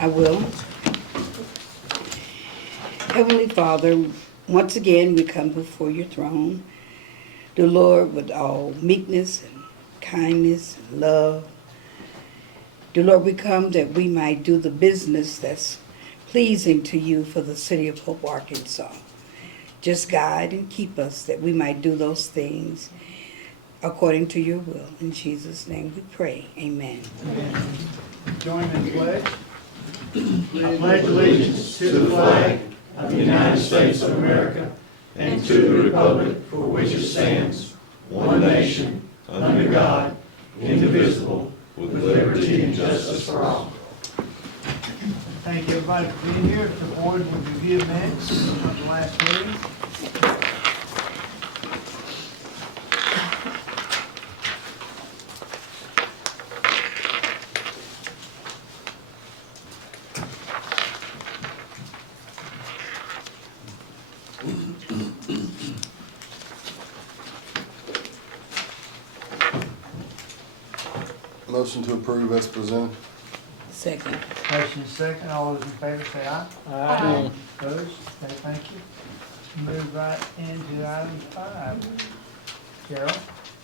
I will. Heavenly Father, once again we come before your throne, the Lord, with all meekness and kindness and love. The Lord, we come that we might do the business that's pleasing to you for the city of Hope, Arkansas. Just guide and keep us that we might do those things according to your will. In Jesus' name we pray. Amen. Amen. Join in the pledge. I pledge allegiance to the flag of the United States of America and to the republic for which it stands, one nation, under God, indivisible, with liberty and justice for all. Thank you everybody for being here. The board will review minutes of the last meeting. Motion to approve as presented. Second. Motion is second. All those in favor say aye. Aye. Opposed? Okay, thank you. Move right into item 5. Gerald?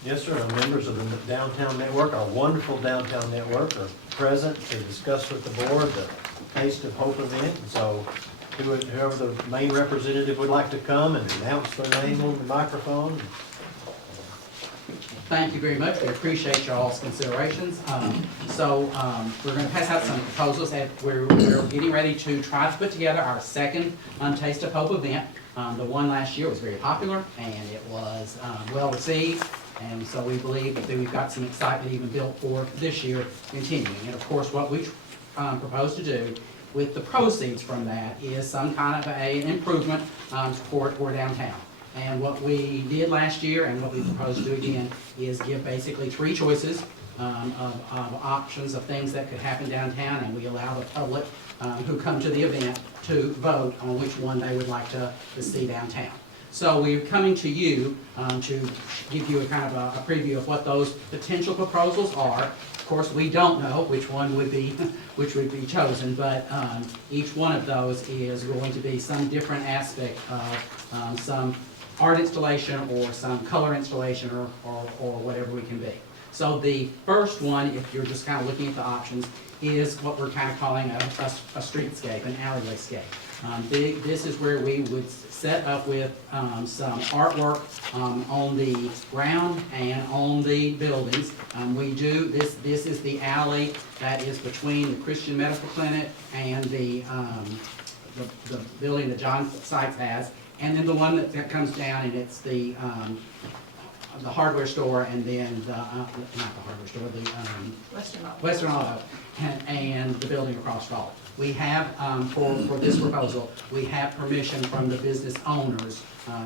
Yes, sir. Members of the Downtown Network, our wonderful Downtown Network, are present to discuss with the board the Taste of Hope event. And so whoever the main representative would like to come and announce their name on the microphone. Thank you very much. We appreciate y'all's considerations. We're going to pass out some proposals that we're getting ready to try to put together our second Taste of Hope event. The one last year was very popular and it was well received. And so we believe that we've got some excitement even built for this year continuing. And of course, what we propose to do with the proceeds from that is some kind of an improvement for downtown. And what we did last year and what we propose to do again is give basically 3 choices of options of things that could happen downtown, and we allow the public who come to the event to vote on which one they would like to see downtown. So we're coming to you to give you a kind of a preview of what those potential proposals are. Of course, we don't know which one would be chosen, but each one of those is going to be some different aspect of some art installation or some color installation or whatever we can be. So the first one, if you're just kind of looking at the options, is what we're kind of calling a streetscape, an alleyway-scape. This is where we would set up with some artwork on the ground and on the buildings. This is the alley that is between the Christian Medical Clinic and the building that John Sykes has. And then the one that comes down and it's the hardware store and then not the hardware store, the Western Auto and the building across the hall. We have, for this proposal, we have permission from the business owners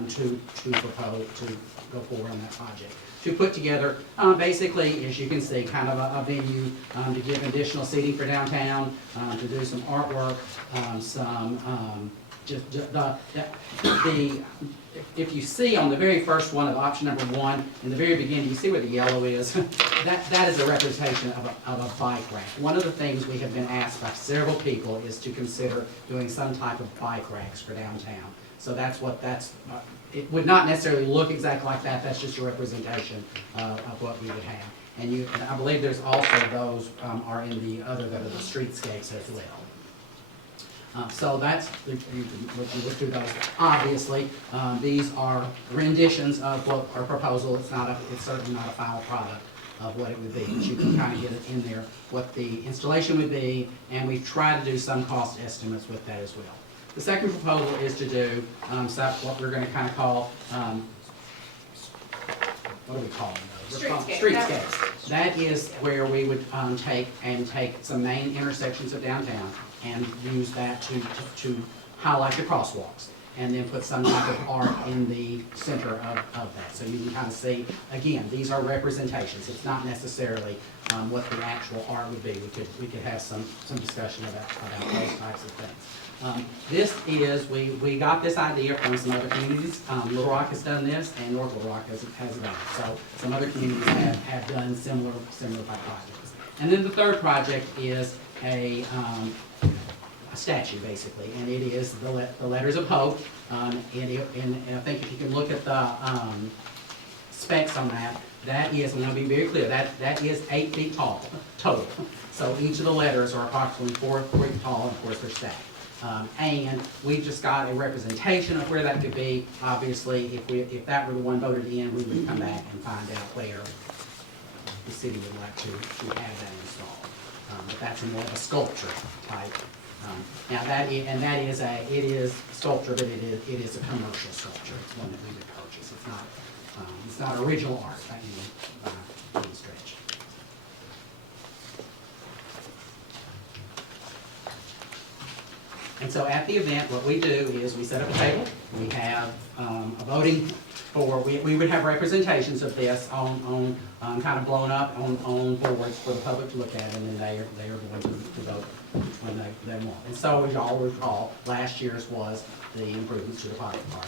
to propose, to go forward on that project. To put together, basically, as you can see, kind of a venue to give additional seating for downtown, to do some artwork, if you see on the very first one of option number 1, in the very beginning, you see where the yellow is? that is a representation of a bike rack. One of the things we have been asked by several people is to consider doing some type of bike racks for downtown. So it would not necessarily look exactly like that. That's just a representation of what we would have. And I believe there's also those are in the other that are the streetscapes as well. So that's, you can look through those. Obviously, these are renditions of what our proposal. It's certainly not a final product of what it would be, but you can kind of get it in there, what the installation would be, and we've tried to do some cost estimates with that as well. The second proposal is to do what we're going to kind of call, what are we calling those? Streetscapes. That is where we would take some main intersections of downtown and use that to highlight the crosswalks, and then put some type of art in the center of that. So you can kind of see, again, these are representations. It's not necessarily what the actual art would be. We could have some discussion about those types of things. We got this idea from some other communities. Little Rock has done this, and North Little Rock has done it. So some other communities have done similar type projects. And then the third project is a statue, basically, and it is the letters of hope. And I think if you can look at the specs on that, that is, I'm going to be very clear, that is 8 feet tall total. So each of the letters are approximately 4 feet tall, and of course they're stacked. And we just got a representation of where that could be. Obviously, if that were the one voted in, we would come back and find out where the city would like to have that installed. But that's more of a sculpture type. Now it is sculpture, but it is a commercial sculpture. It's one that we would purchase. It's not original art by any stretch. And so at the event, what we do is we set up a table. We have a voting for, we would have representations of this on kind of blown up on boards for the public to look at, and then they are going to vote when they want. And so as y'all recall, last year's was the improvements to the pocket park.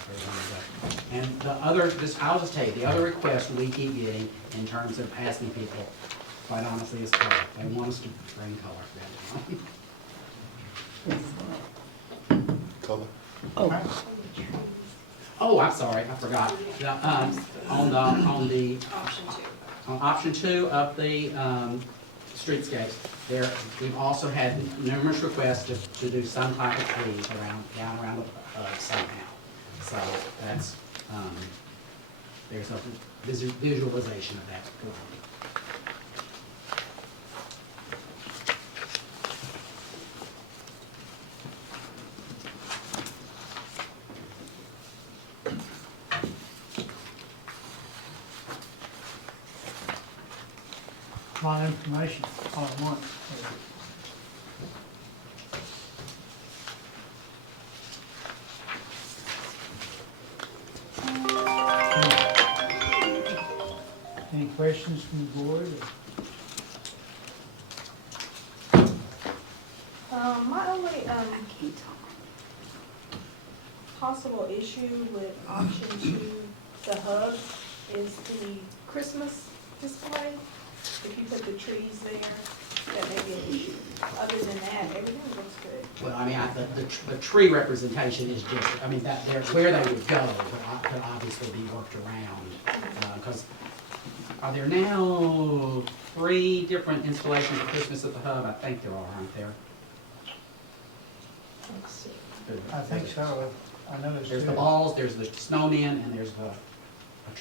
And the other, I'll just tell you, the other request we keep getting in terms of asking people, quite honestly, is color. They want us to bring color downtown. Color. Oh, Oh, I'm sorry, I forgot. On option 2 of the streetscapes, we've also had numerous requests to do some type of trees down around the somehow. So that's, there's a visualization of that going on. A lot of information all at once. Any questions from the board? My only I can't talk. possible issue with option 2, the hub, is the Christmas display. If you put the trees there, that may be an issue. Other than that, everything looks good. Well, I mean, the tree representation is just, I mean, where they would go could obviously be worked around. Because are there now 3 different installations of Christmas at the Hub? I think there are, aren't there? Let's see. I think so. I know There's the balls, there's the snowmen, and there's the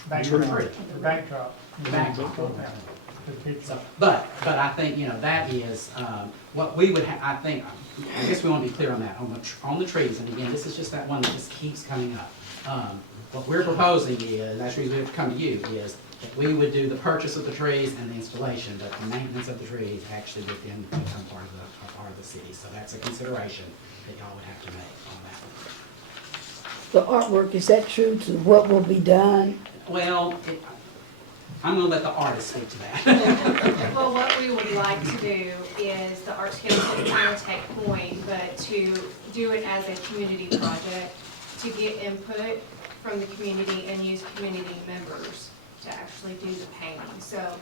Backdrop. tree. The backdrop. The backdrop. The picture. So, but I think, that is, what we would have, I guess we want to be clear on that, on the trees, and again, this is just that one that just keeps coming up. What we're proposing is, that's the reason we have to come to you, is that we would do the purchase of the trees and the installation, but the maintenance of the trees actually would then become part of the city. So that's a consideration that y'all would have to make on that one. The artwork, is that true to what will be done? Well, I'm gonna let the artist speak to that. Well, what we would like to do is the Arts Council to kind of take point, but to do it as a community project, to get input from the community and use community members to actually do the painting. So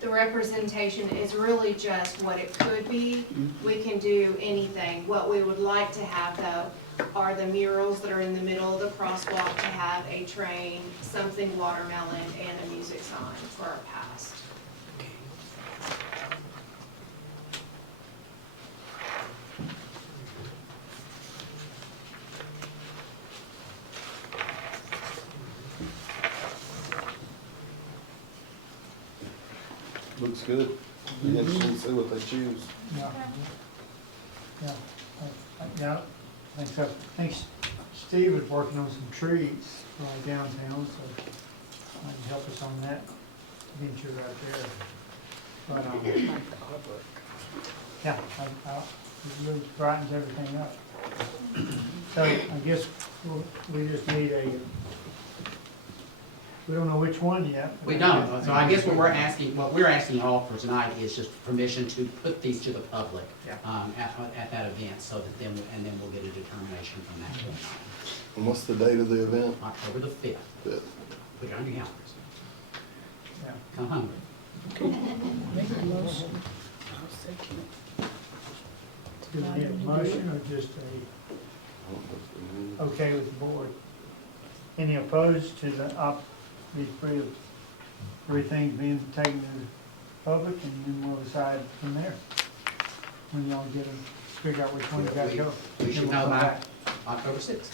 the representation is really just what it could be. We can do anything. What we would like to have though are the murals that are in the middle of the crosswalk to have a train, something watermelon, and a music sign for our past. Looks good. Be interesting to see what they choose. Yeah. Yeah. Yeah, I think so. I think Steve was working on some trees downtown, so I can help us on that venture right there. But, yeah, it really brightens everything up. So I guess we just need we don't know which one yet. We don't, so I guess what we're asking all for tonight is just permission to put these to the public at that event, so that then we'll get a determination from that point on. And what's the date of the event? October the 5th. Fifth. Put it on your calendars. Yeah. Come hungry. Make a motion. I'll second it. Do we need a motion or just okay with the board? Any opposed to these three things being taken to the public, and then we'll decide from there? When y'all get them, figure out which one you gotta go. We Then should we'll know come by back. October 6th.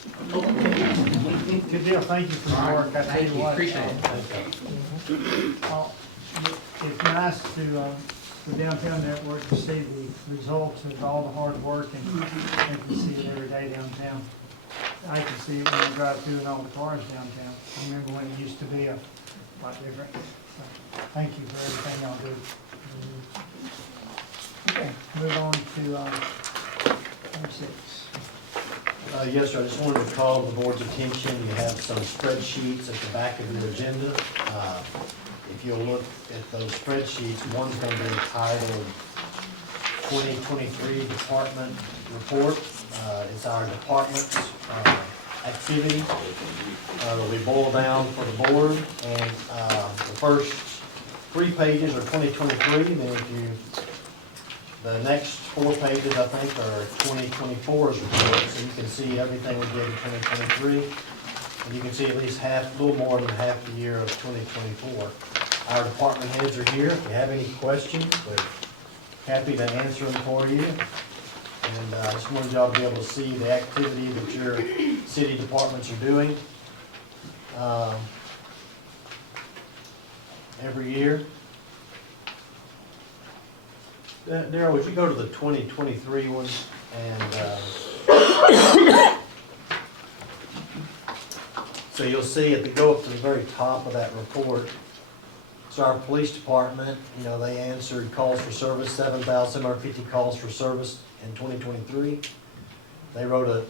Good deal, thank you for the work, I tell Thank you you, what. appreciate it. It's nice to, the downtown network, to see the results of all the hard work, and can see it every day downtown. I can see it when I drive through in all the cars downtown. I remember when it used to be a lot different. So, thank you for everything y'all do. Okay, move on to, number 6. Yes, sir, I just wanted to call the board's attention, you have some spreadsheets at the back of your agenda. If you'll look at those spreadsheets, one's going to be titled 2023 Department Report. It's our department's activity that we boil down for the board. And the first 3 pages are 2023, and then the next 4 pages, I think, are 2024's report, so you can see everything we did in 2023, and you can see at least a little more than half the year of 2024. Our department heads are here. If you have any questions, we're happy to answer them for you. And I just wanted y'all to be able to see the activity that your city departments are doing every year. Daryl, would you go to the 2023 one? And so you'll see if you go up to the very top of that report. So our police department, they answered calls for service, 7,750 calls for service in 2023. They wrote a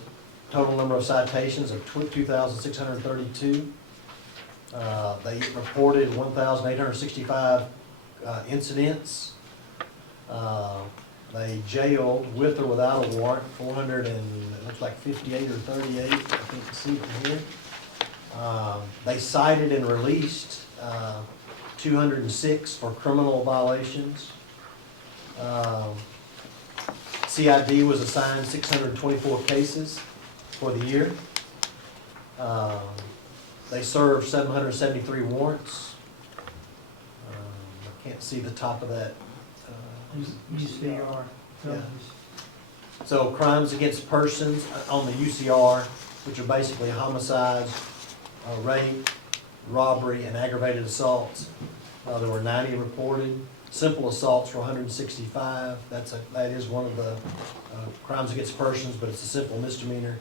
total number of citations of 2,632. They reported 1,865 incidents. They jailed with or without a warrant 400 and it looks like 58 or 38. I think you see from here. They cited and released 206 for criminal violations. CID was assigned 624 cases for the year. They served 773 warrants. I can't see the top of that. UCR. Yeah. So crimes against persons on the UCR, which are basically homicides, rape, robbery, and aggravated assaults. There were 90 reported. Simple assaults were 165. That is one of the crimes against persons, but it's a simple misdemeanor.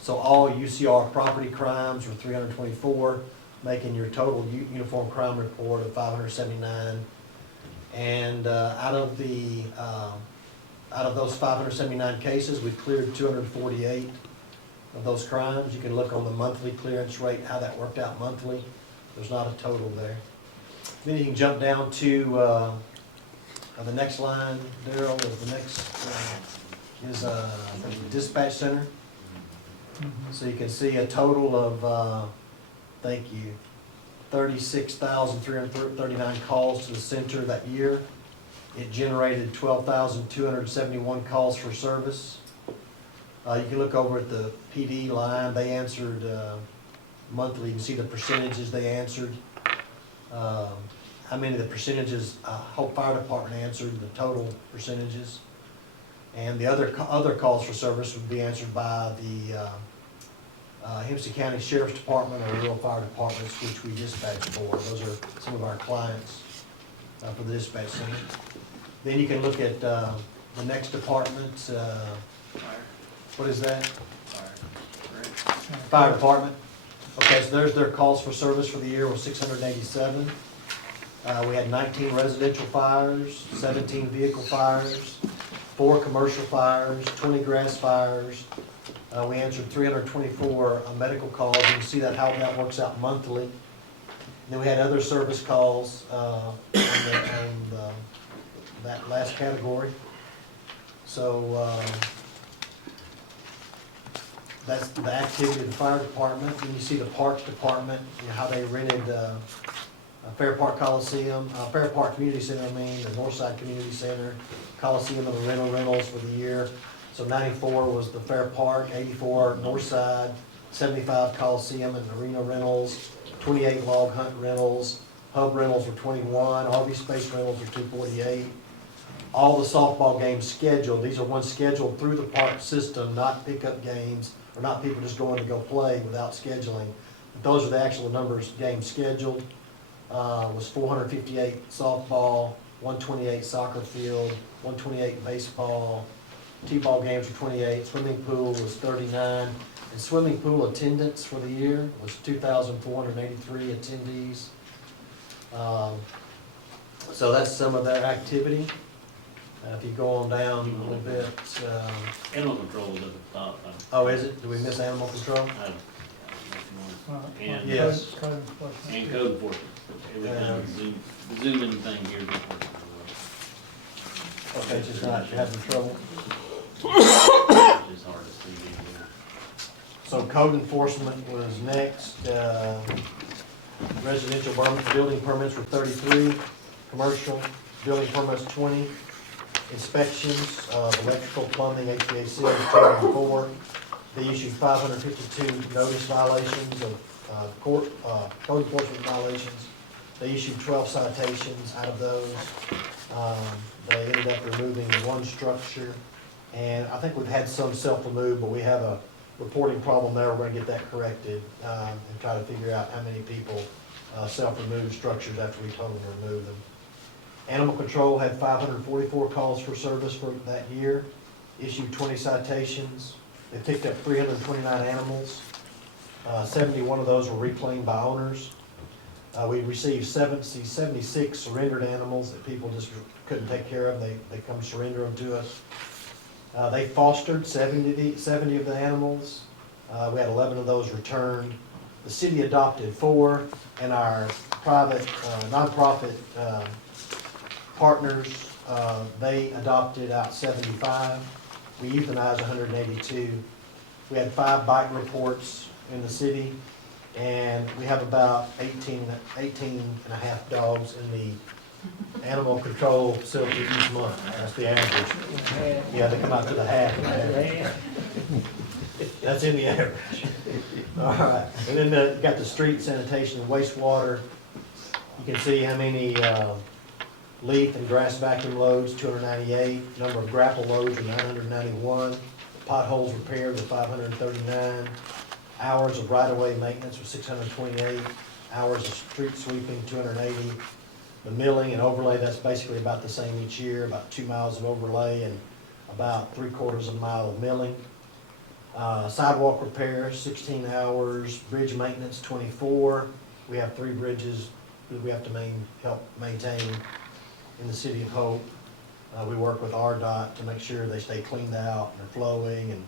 So all UCR property crimes were 324, making your total uniform crime report of 579. And out of those 579 cases, we cleared 248 of those crimes. You can look on the monthly clearance rate, how that worked out monthly. There's not a total there. Then you can jump down to the next line, Daryl, the next is the dispatch center. So you can see a total of, thank you, 36,339 calls to the center that year. It generated 12,271 calls for service. You can look over at the PD line. They answered monthly. You can see the percentages they answered. How many of the percentages Hope Fire Department answered, the total percentages. And the other calls for service would be answered by the Hempstead County Sheriff's Department or rural fire departments, which we dispatch for. Those are some of our clients for the dispatch center. Then you can look at the next department. What is that? Fire department. Okay, so there's their calls for service for the year was 687. We had 19 residential fires, 17 vehicle fires, 4 commercial fires, 20 grass fires. We answered 324 medical calls. You can see how that works out monthly. And then we had other service calls on that last category. So that's the activity of the fire department. Then you see the parks department, how they rented Fair Park Coliseum, Fair Park Community Center, the Northside Community Center, Coliseum and the rentals for the year. So 94 was the Fair Park, 84 Northside, 75 Coliseum and Arena rentals, 28 Log Hunt rentals, Hub rentals were 21, RV Space rentals were 248. All the softball games scheduled, these are ones scheduled through the park system, not pickup games, or not people just going to go play without scheduling. But those are the actual numbers, games scheduled. Was 458 softball, 128 soccer field, 128 baseball, T-ball games were 28, swimming pool was 39, and swimming pool attendance for the year was 2,483 attendees. So that's some of their activity. If you go on down a little bit, Animal control is at the top. oh, is it? Do we miss animal control? And, Yes. Code enforcement. and code enforcement. Every time the zoom in thing here is working. Okay, just not having trouble. It's hard to see anywhere. So code enforcement was next. Residential building permits were 33, commercial building permits 20, inspections of electrical, plumbing, HVAC was 204. They issued 552 notice violations of code enforcement violations. They issued 12 citations. Out of those, they ended up removing one structure. And I think we've had some self-remove, but we have a reporting problem there. We're going to get that corrected and try to figure out how many people self-remove structures after we told them to remove them. Animal control had 544 calls for service for that year, issued 20 citations. They picked up 329 animals. 71 of those were reclaimed by owners. We received 76 surrendered animals that people just couldn't take care of. They come surrender them to us. They fostered 70 of the animals. We had 11 of those returned. The city adopted 4, and our private, nonprofit partners, they adopted out 75. We euthanized 182. We had 5 bite reports in the city, and we have about 18 and a half dogs in the animal control facility each month. That's the average. Yeah, they come out to the half of the average. That's in the average. All right, and then you got the street sanitation and wastewater. You can see how many leaf and grass vacuum loads, 298. Number of grapple loads are 991. Potholes repaired were 539. Hours of right-of-way maintenance were 628. Hours of street sweeping, 280. The milling and overlay, that's basically about the same each year, about 2 miles of overlay and about 3/4 of a mile of milling. Sidewalk repairs, 16 hours. Bridge maintenance, 24. We have 3 bridges that we have to help maintain in the city of Hope. We work with RDOT to make sure they stay cleaned out and they're flowing, and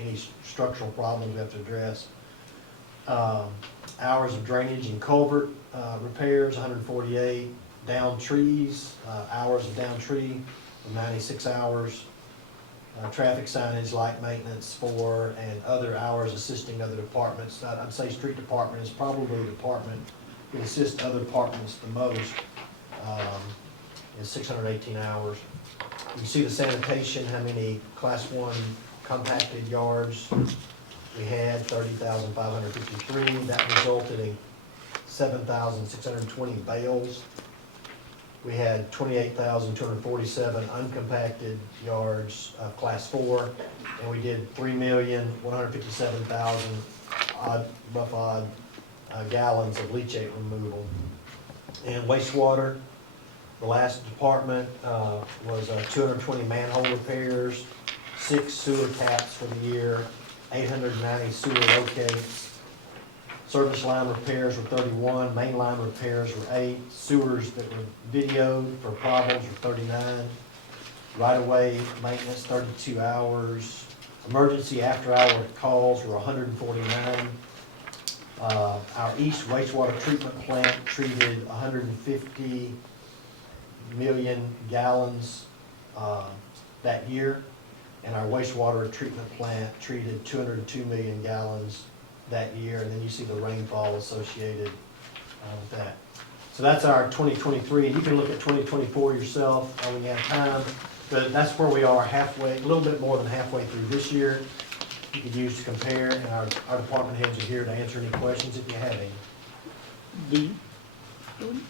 any structural problems we have to address. Hours of drainage and culvert repairs, 148. Down trees, hours of down tree, 96 hours. Traffic signage, light maintenance, 4, and other hours assisting other departments. I'd say street department is probably the department that assists other departments the most, is 618 hours. You see the sanitation, how many class 1 compacted yards we had, 30,553. That resulted in 7,620 bales. We had 28,247 uncompacted yards of class 4, and we did 3,157,000 rough odd gallons of leachate removal. And wastewater, the last department was 220 manhole repairs, 6 sewer taps for the year, 890 sewer locates. Service line repairs were 31, main line repairs were 8, sewers that were videoed for problems were 39, right-of-way maintenance 32 hours, emergency after-hour calls were 149. Our East wastewater treatment plant treated 150 million gallons that year, and our wastewater treatment plant treated 202 million gallons that year, and then you see the rainfall associated with that. So that's our 2023, you can look at 2024 yourself when you have time, but that's where we are halfway, a little bit more than halfway through this year. You could use to compare, and our department heads are here to answer any questions if you have any.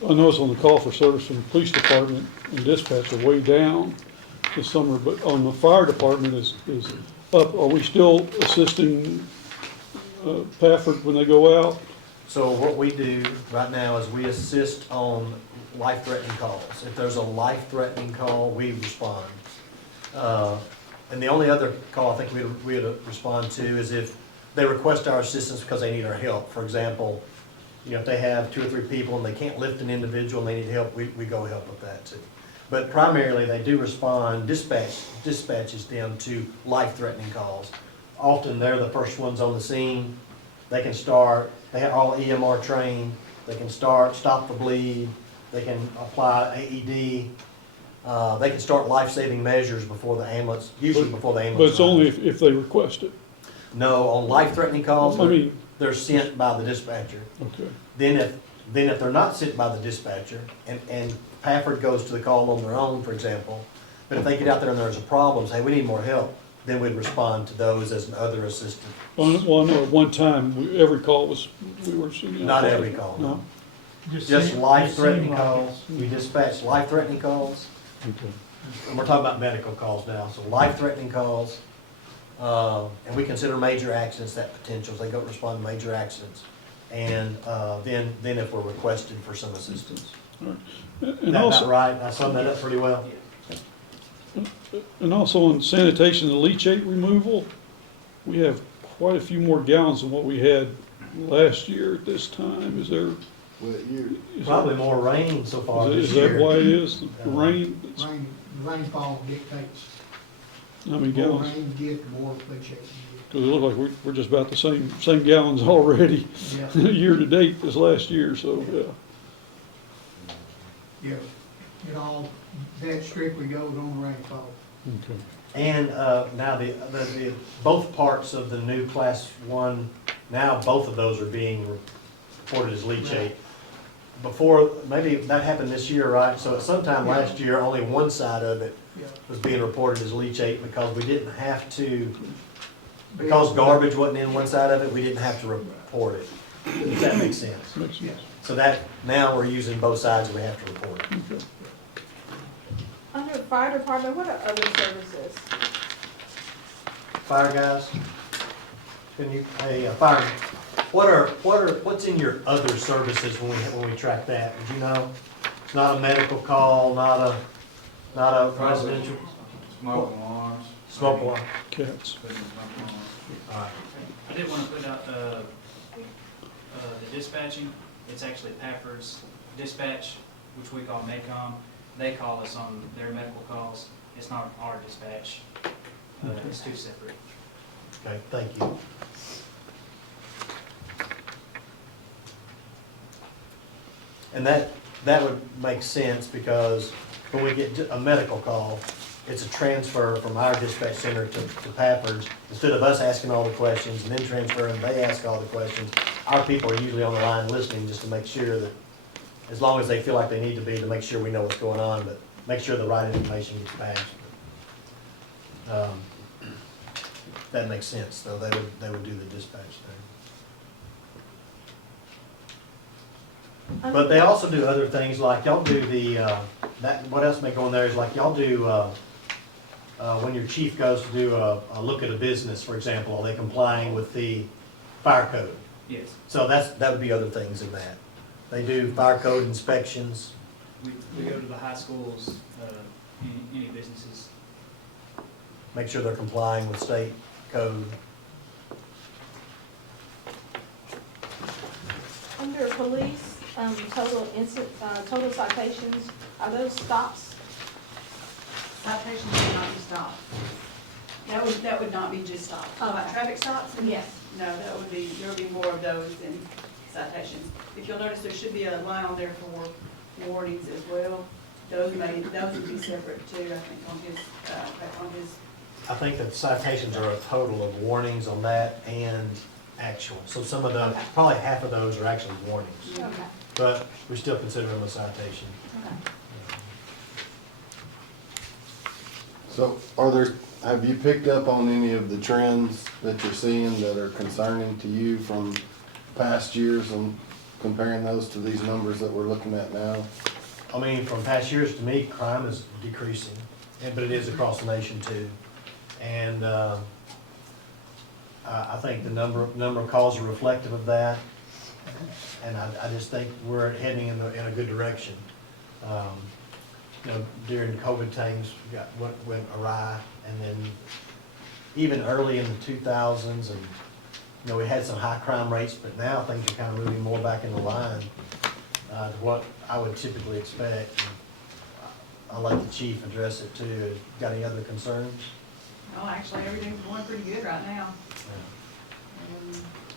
I noticed on the call for service from the police department and dispatch are way down this summer, but on the fire department is up. Are we still assisting Pafford when they go out? So what we do right now is we assist on life-threatening calls. If there's a life-threatening call, we respond. And the only other call I think we'd respond to is if they request our assistance because they need our help. For example, you know, if they have 2 or 3 people and they can't lift an individual and they need help, we go help with that too. But primarily, they do respond, dispatches them to life-threatening calls. Often, they're the first ones on the scene. They can start, they are all EMR trained, they can start, stop the bleed, they can apply AED, they can start life-saving measures before the ambulance, usually before the ambulance. But it's only arrives. if they request it. No, on life-threatening calls, I mean, they're sent by the dispatcher. okay. Then if they're not sent by the dispatcher, and Pafford goes to the call on their own, for example, but if they get out there and there's a problem, say, we need more help, then we'd respond to those as another assistant. Well, I know at one time, every call was, we were sending out. Not every call, no. No? Just seem- life-threatening just seem like calls. We dispatch life-threatening calls, Okay. and we're talking about medical calls now, so life-threatening calls. And we consider major accidents that potentials, they go respond to major accidents. And then if we're requested for some assistance. And That about also, right? I summed that up pretty well. and also on sanitation and leachate removal, we have quite a few more gallons than what we had last year at this time. Is there? is Probably more rain so far that- this Is that year. why it is? The rain? Rainfall dictates, How many the more gallons? rain you get, the more leachate you Because it looks like we're just about the same gallons already, get. Yeah, year to date this last year, so, yeah. yeah, it all, that strictly goes on rainfall. Okay. And now the both parts of the new class 1, now both of those are being reported as leachate. Before, maybe that happened this year, right? So at some time last year, only one side of it Yeah. was being reported as leachate because we didn't have to, because garbage wasn't in one side of it, we didn't have to report it. If that makes sense. Makes sense. So that, now we're using both sides and we have to report it. Okay. Under the fire department, what are other services? Fire guys, can you, hey, fire, what's in your other services when we track that? Did you know? It's not a medical call, not a residential, Smoke alarms. smoke alarm. Cats. Putting smoke alarms. All right. I did want to put out the dispatching. It's actually Pafford's dispatch, which we call MACOM. They call us on their medical calls. It's not our dispatch. It's two separate. Okay, thank you. And that would make sense because when we get a medical call, it's a transfer from our dispatch center to Pafford's. Instead of us asking all the questions and then transferring, they ask all the questions. Our people are usually on the line listening just to make sure that, as long as they feel like they need to be, to make sure we know what's going on, but make sure the right information gets passed. That makes sense, though. They would do the dispatch thing. But they also do other things, like y'all do the, what else may go in there is like y'all do, when your chief goes to do a look at a business, for example, are they complying with the fire code? Yes. So that would be other things in that. They do fire code inspections. We go to the high schools, any businesses. Make sure they're complying with state code. Under police, total citations, are those stops? Citations would not be stopped. That would not be just stops. Okay. Traffic stops? Yes. No, there would be more of those than citations. If you'll notice, there should be a line on there for warnings as well. Those would be separate too, I think, on his. I think that citations are a total of warnings on that and actual. So some of the, probably half of those are actually warnings, Okay. but we still consider them a citation. So have you picked up on any of the trends that you're seeing that are concerning to you from past years and comparing those to these numbers that we're looking at now? I mean, from past years, to me, crime is decreasing, but it is across the nation too. And I think the number of calls are reflective of that. And I just think we're heading in a good direction. You know, during COVID times, we got what went awry, and then even early in the 2000s, and you know, we had some high crime rates, but now things are kind of moving more back into line to what I would typically expect. I'll let the chief address it too. Got any other concerns? No, actually, everything's going pretty good right now.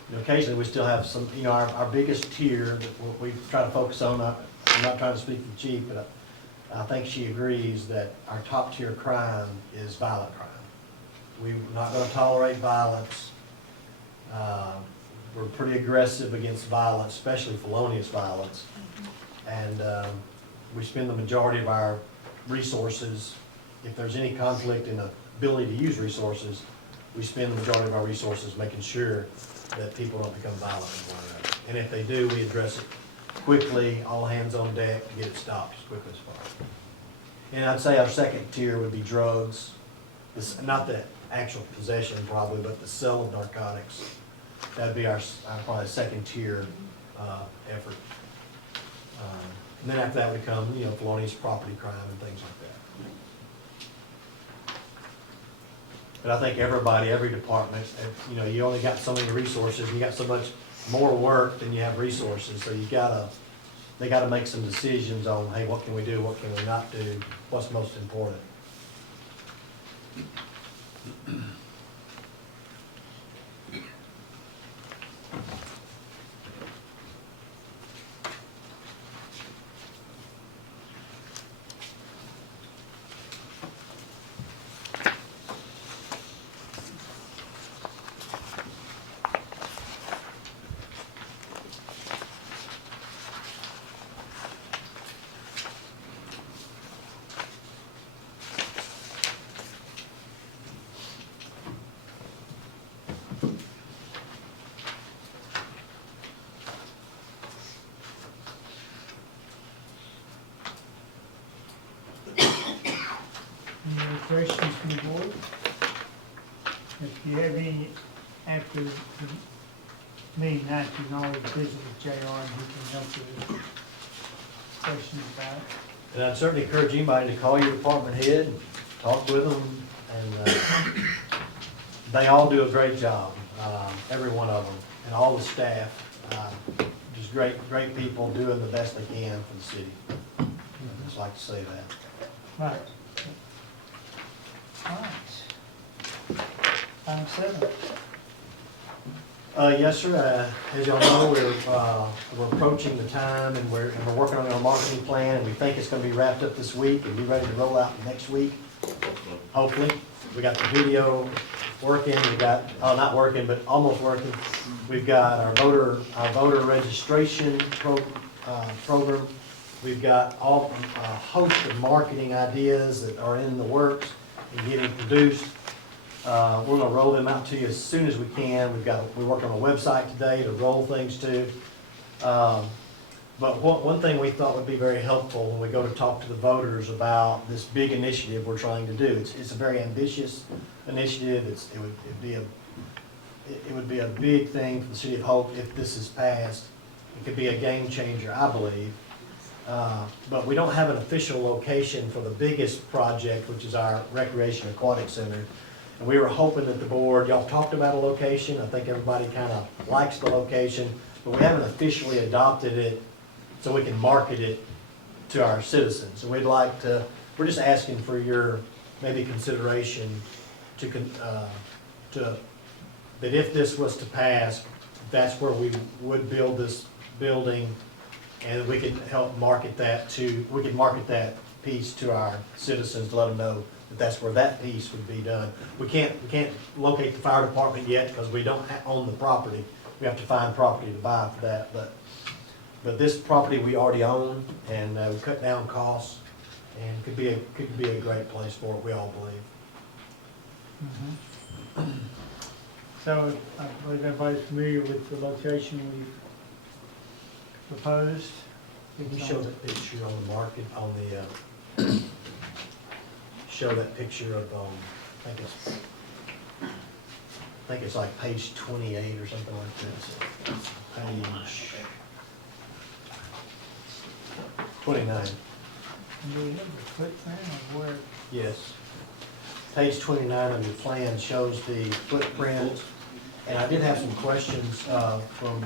You know, occasionally we still have some, you know, our biggest tier that we try to focus on, I'm not trying to speak for the chief, but I think she agrees that our top tier crime is violent crime. We're not gonna tolerate violence. We're pretty aggressive against violence, especially felonious violence. And we spend the majority of our resources, if there's any conflict in the ability to use resources, we spend the majority of our resources making sure that people don't become violent with one another. And if they do, we address it quickly, all hands on deck to get it stopped as quickly as possible. And I'd say our second tier would be drugs. Not the actual possession probably, but the sale of narcotics. That'd be our probably second tier effort. And then after that would come, you know, felonious property crime and things like that. But I think every department, you know, you only got so many resources, you got so much more work than you have resources, so they gotta make some decisions on, hey, what can we do, what can we not do, what's most important. Any other questions from the board? If you have any after the meeting tonight, you can always visit with JR and he can help you with questions about it. And I'd certainly encourage anybody to call your department head, and talk with them, and they all do a great job, every one of them, and all the staff, just great people doing the best they can for the city. I'd just like to say that. Right. All right. Item 7. Yes, sir. As y'all know, we're approaching the time, and we're working on our marketing plan, and we think it's going to be wrapped up this week and be ready to roll out next week. Hopefully, we got the video working. We got not working, but almost working. We've got our voter registration program. We've got a host of marketing ideas that are in the works and getting produced. We're going to roll them out to you as soon as we can. We're working on a website today to roll things to. But one thing we thought would be very helpful when we go to talk to the voters about this big initiative we're trying to do. It's a very ambitious initiative. It would be a big thing for the City of Hope if this is passed. It could be a game changer, I believe. But we don't have an official location for the biggest project, which is our Recreation Aquatic Center. And we were hoping that the board, y'all talked about a location. I think everybody kind of likes the location, but we haven't officially adopted it so we can market it to our citizens. And we're just asking for your maybe consideration that if this was to pass, that's where we would build this building, and we could help market that piece to our citizens to let them know that's where that piece would be done. We can't locate the fire department yet because we don't own the property. We have to find property to buy for that, but this property we already own, and we cut down costs, and could be a great place for it, we all believe. So I believe everybody's familiar with the location we've proposed. Can you show that picture on the market, on the, show that picture of, I think it's like page 28 or something like this. Page 29, And do we have the footprint of where? yes. Page 29 of your plan shows the footprint, and I did have some questions from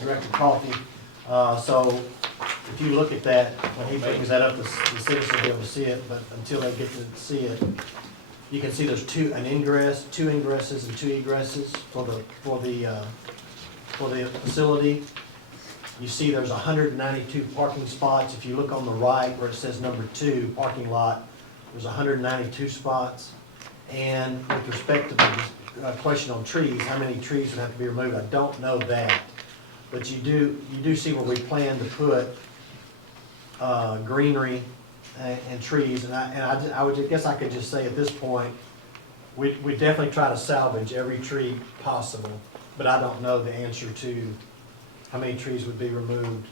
Director Coffey. So if you look at that, when he brings that up, the citizens will be able to see it, but until they get to see it, you can see there's two ingresses and two egresses for the facility. You see there's 192 parking spots. If you look on the right where it says number 2, parking lot, there's 192 spots. And with respect to the question on trees, how many trees would have to be removed, I don't know that. But you do see where we plan to put greenery and trees. And I would guess I could just say at this point, we definitely try to salvage every tree possible. But I don't know the answer to how many trees would be removed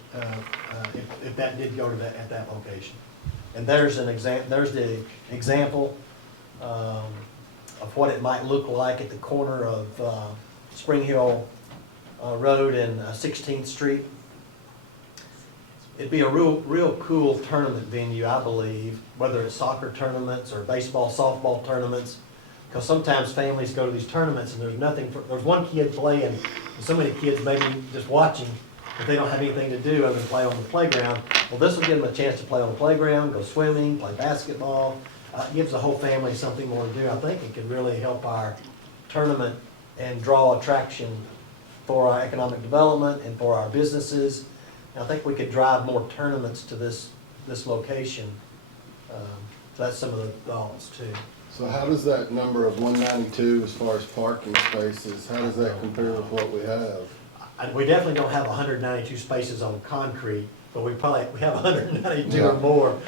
if that did go to at that location. And there's the example of what it might look like at the corner of Spring Hill Road and 16th Street. It'd be a real cool tournament venue, I believe, whether it's soccer tournaments or baseball, softball tournaments, because sometimes families go to these tournaments and there's one kid playing, and so many kids maybe just watching, but they don't have anything to do other than play on the playground. Well, this will give them a chance to play on the playground, go swimming, play basketball. It gives the whole family something more to do. I think it could really help our tournament and draw attraction for our economic development and for our businesses. And I think we could drive more tournaments to this location. So that's some of the thoughts too. So how does that number of 192 as far as parking spaces, how does that compare with what we have? We definitely don't have 192 spaces on concrete, but we have 192 Yeah. or more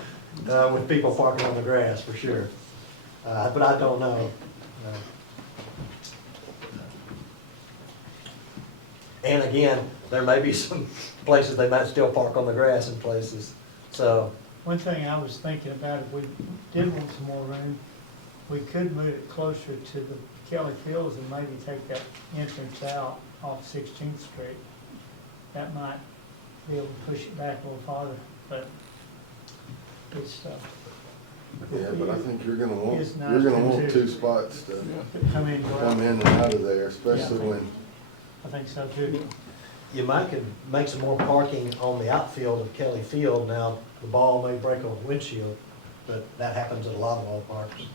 with people parking on the grass for sure. But I don't know. And again, there may be some places they might still park on the grass in places. So One thing I was thinking about, if we did want some more room, we could move it closer to the Kelly Fields and maybe take that entrance out off 16th Street. That might be able to push it back a little farther, but it's, Yeah, but I think you're gonna want, It's nice you're gonna to want do. 2 spots to come in, go out. come in and out of there, especially Yeah. when, I think so too. you could make some more parking on the outfield of Kelly Field. Now, the ball may break on the windshield, but that happens at a lot of ballparks.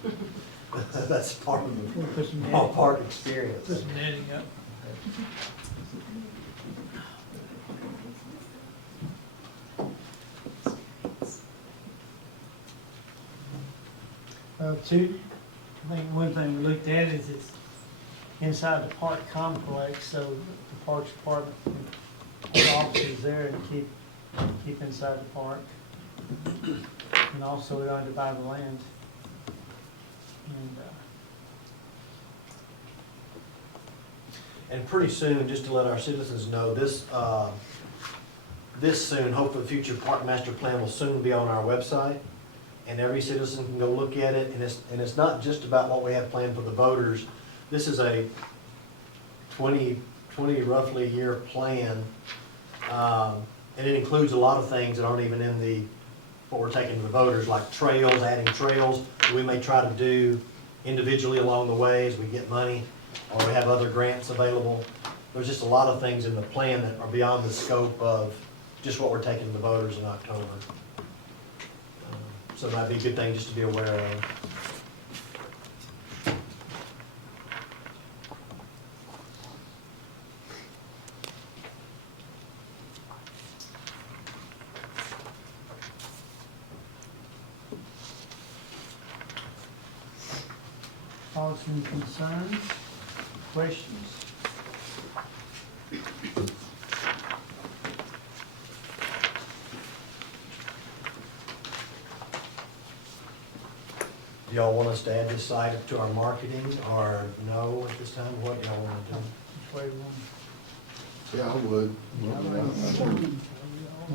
That's part of We'll put some the netting, ballpark experience. put some netting up. Two, I think one thing we looked at is it's inside the park complex, so the Parks Department can put officers there and keep inside the park. And also we don't divide the land. And pretty soon, just to let our citizens know, this soon, hopefully the future park master plan will soon be on our website. And every citizen can go look at it, and it's not just about what we have planned for the voters. This is a 20 roughly year plan. And it includes a lot of things that aren't even in what we're taking to the voters, like trails, adding trails. We may try to do individually along the way as we get money, or we have other grants available. There's just a lot of things in the plan that are beyond the scope of just what we're taking to the voters in October. So that'd be a good thing just to be aware of. Thoughts and concerns, questions? Do y'all want us to add this item to our marketing, or no at this time? What do y'all want to do? Which way we want? Yeah, I would.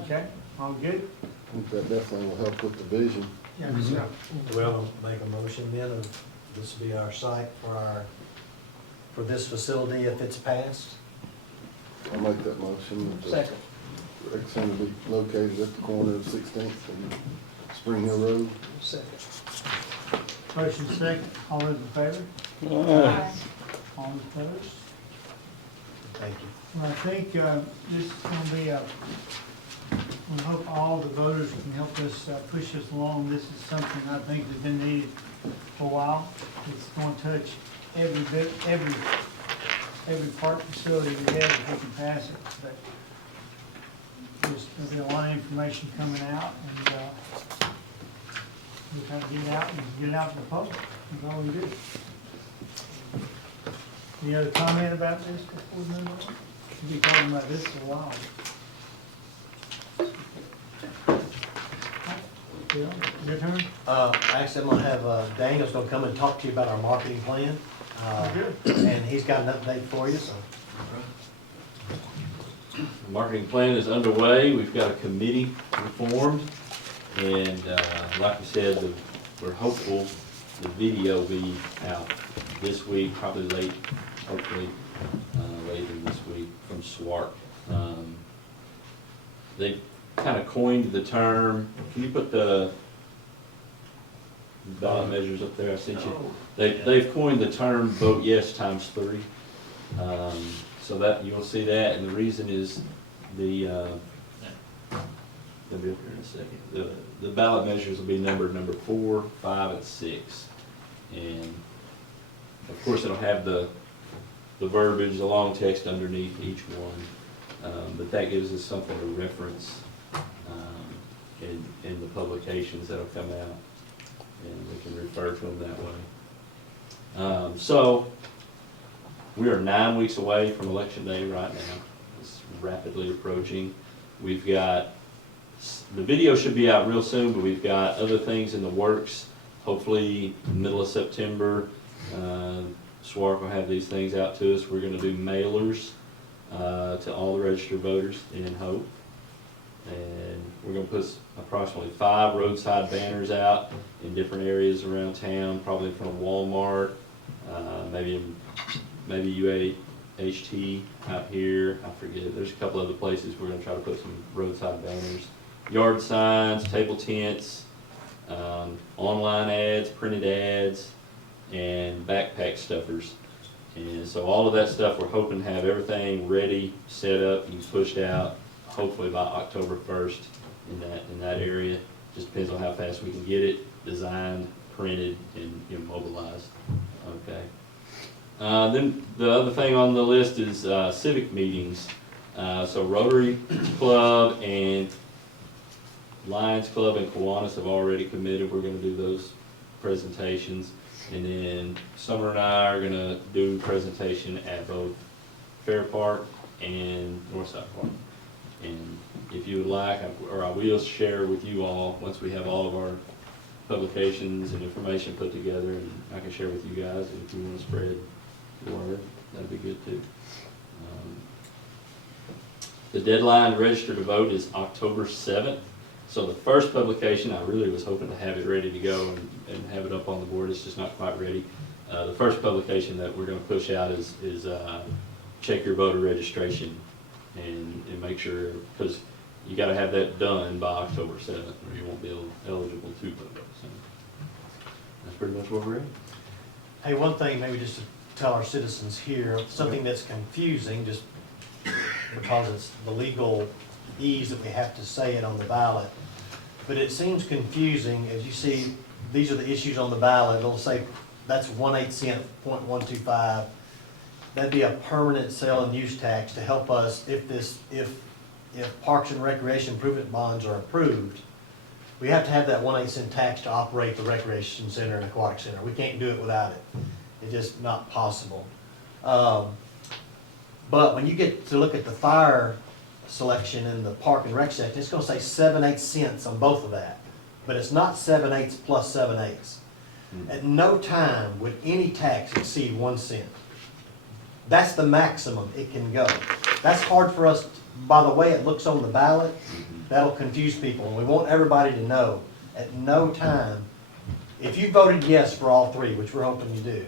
Okay, all good? I think that definitely will help with the vision. Yeah. Do we want to make a motion then of this will be our site for this facility if it's passed? I'll make that motion. Second. Rec Center will be located at the corner of 16th and Spring Hill Road. Second. Motion second, all those in favor? All opposed? Thank you. Well, I think this is going to be we hope all the voters can help us push us along. This is something I think that's been needed for a while. It's going to touch every bit, every park facility we have if we can pass it. But there'll be a lot of information coming out, and we'll try to get it out to the public. That's all we do. Any other comment about this before we move on? We'll be talking about this for a while. Bill, your turn? Actually, I'm gonna have, Daniel's gonna come and talk to you about our marketing plan. And he's got an update for you, so. The marketing plan is underway. We've got a committee formed, and like I said, we're hopeful the video will be out this week, probably late, hopefully later this week from SWARC. They kind of coined the term. Can you put the ballot measures up there? I sent you. They've coined the term "vote yes times 3." So that you'll see that, and the reason is they'll be up here in a second. The ballot measures will be numbered number 4, 5, and 6, and of course it'll have the verbiage, the long text underneath each one, but that gives us something to reference in the publications that'll come out, and we can refer to them that way. So we are 9 weeks away from Election Day right now. It's rapidly approaching. We've got, the video should be out real soon, but we've got other things in the works. Hopefully, middle of September, SWARC will have these things out to us. We're gonna do mailers to all the registered voters in Hope. And we're gonna put approximately 5 roadside banners out in different areas around town, probably in front of Walmart, maybe UAHT out here, I forget. There's a couple other places we're gonna try to put some roadside banners. Yard signs, table tents, online ads, printed ads, and backpack stuffers. And so all of that stuff, we're hoping to have everything ready, set up, and pushed out, hopefully by October 1st in that area. Just depends on how fast we can get it designed, printed, and mobilized. Okay. Then the other thing on the list is civic meetings. So Rotary Club and Lions Club and Kiwanis have already committed. We're going to do those presentations. And then Summer and I are going to do a presentation at both Fair Park and Northside Park. And if you would like, or I will share with you all, once we have all of our publications and information put together, and I can share with you guys, and if you want to spread the word, that'd be good too. The deadline to register to vote is October 7th. So the first publication, I really was hoping to have it ready to go and have it up on the board. It's just not quite ready. The first publication that we're going to push out is check your voter registration and make sure, because you got to have that done by October 7th, or you won't be eligible to vote. So that's pretty much where we're at. Hey, one thing maybe just to tell our citizens here, something that's confusing, just because it's the legal ease that we have to say it on the ballot. But it seems confusing, as you see, these are the issues on the ballot. It'll say that's 1/8 cent, 0.125. That'd be a permanent sale and use tax to help us if Parks and Recreation improvement bonds are approved. We have to have that 1/8 cent tax to operate the recreation center and aquatic center. We can't do it without it. It's just not possible. But when you get to look at the fire selection in the park and rec section, it's gonna say 7/8 cents on both of that. But it's not 7/8 plus 7/8. At no time would any tax exceed 1 cent. That's the maximum it can go. That's hard for us, by the way it looks on the ballot, that'll confuse people. And we want everybody to know, at no time, if you voted yes for all three, which we're hoping you do,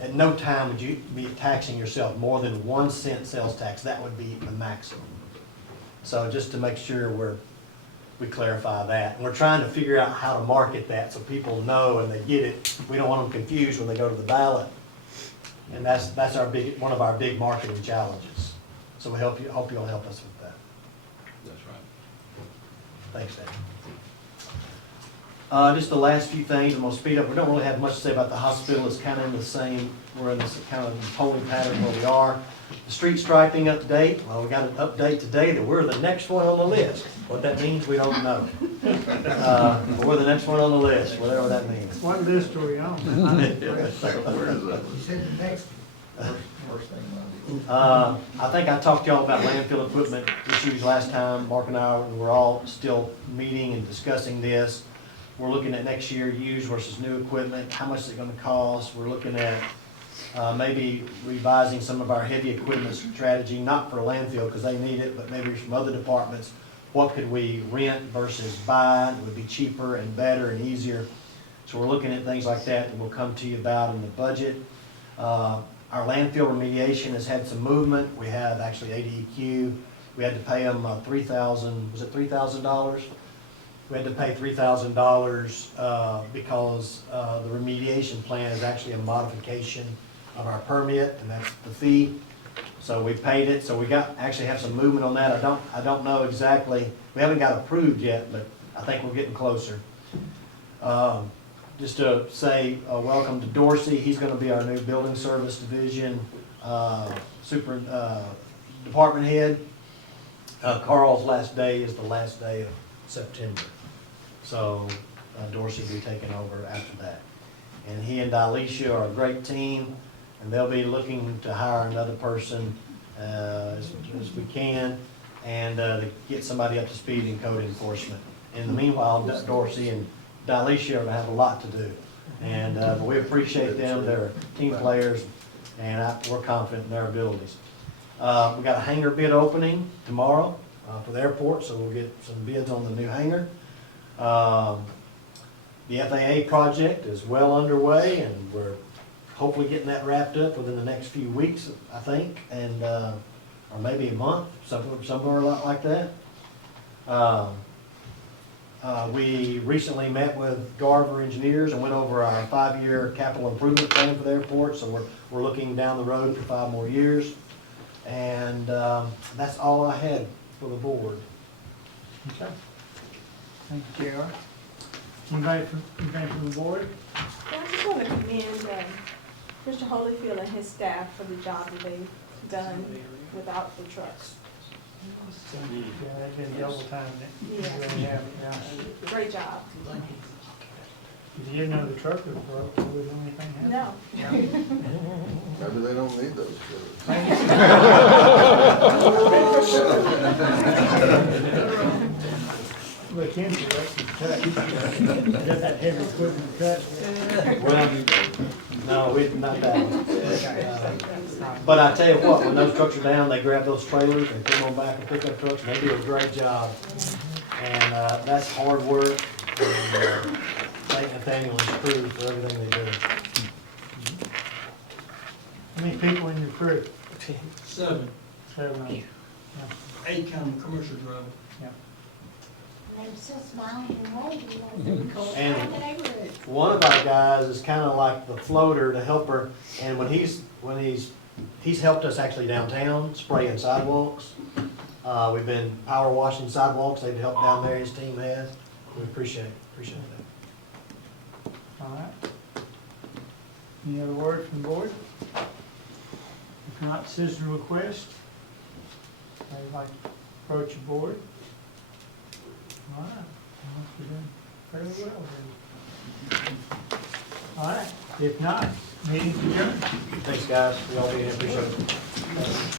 at no time would you be taxing yourself more than 1 cent sales tax. That would be the maximum. So just to make sure we clarify that. And we're trying to figure out how to market that so people know and they get it. We don't want them confused when they go to the ballot. And that's one of our big marketing challenges. So we hope you'll help us with that. That's right. Thanks, Dan. Just the last few things, I'm gonna speed up. We don't really have much to say about the hospital. It's kind of in the same, we're in this kind of polling pattern where we are. The street striping update, well, we got an update today that we're the next one on the list. What that means, we don't know. But we're the next one on the list, whatever that means. What list are we on? Where is that? You said the next. First thing I think I talked to y'all about landfill equipment issues last time. Mark and I, we're all still meeting and discussing this. We're looking at next year, used versus new equipment, how much is it gonna cost? We're looking at maybe revising some of our heavy equipment strategy, not for landfill because they need it, but maybe from other departments. What could we rent versus buy? It would be cheaper and better and easier. So we're looking at things like that we'll come to you about in the budget. Our landfill remediation has had some movement. We have actually ADEQ. We had to pay them $3,000? We had to pay $3,000 because the remediation plan is actually a modification of our permit, and that's the fee. So we paid it, so we actually have some movement on that. I don't know exactly, we haven't got approved yet, but I think we're getting closer. Just to say welcome to Dorsey. He's gonna be our new building service division department head. Carl's last day is the last day of September. So Dorsey will be taking over after that. And he and Dalicia are a great team, and they'll be looking to hire another person as we can, and to get somebody up to speed in code enforcement. In the meanwhile, Dorsey and Dalicia are gonna have a lot to do. And but we appreciate them, they're team players, and we're confident in their abilities. We got a hangar bid opening tomorrow for the airport, so we'll get some bids on the new hangar. The FAA project is well underway, and we're hopefully getting that wrapped up within the next few weeks, I think, and or maybe a month, somewhere a lot like that. We recently met with Garver Engineers and went over our 5-year capital improvement plan for the airport, so we're looking down the road for 5 more years. And that's all I had for the board. Okay. Thank you, JR. Anybody from the board? Well, I just want to commend Mr. Holyfield and his staff for the job that they've done without the trucks. Yeah, they've been double timing it. Yeah. They really have, yeah. Great job. If you didn't know the truck was broke, you wouldn't know anything happened. No. Maybe they don't need those Look into it, cut. Got that heavy equipment cut. Well, no, not that one. But I tell you what, when those trucks are down, they grab those trailers and put them on back of pickup trucks, and they do a great job. And that's hard work, and thank Nathaniel and his crew for everything they do. How many people in your crew? 7, 7 of you. 8 counting commercial drive. I'm still smiling and waving. And one of our guys is kind of like the floater, the helper, and when he's helped us actually downtown, spraying sidewalks. We've been power washing sidewalks, they've helped down there, his team has. We appreciate that. All right. Any other word from the board? If not, citizen request. I'd like to approach the board. All right. I must be doing fairly well then. All right. If not, Meeting adjourned. Thanks, guys, for y'all being here, appreciate it.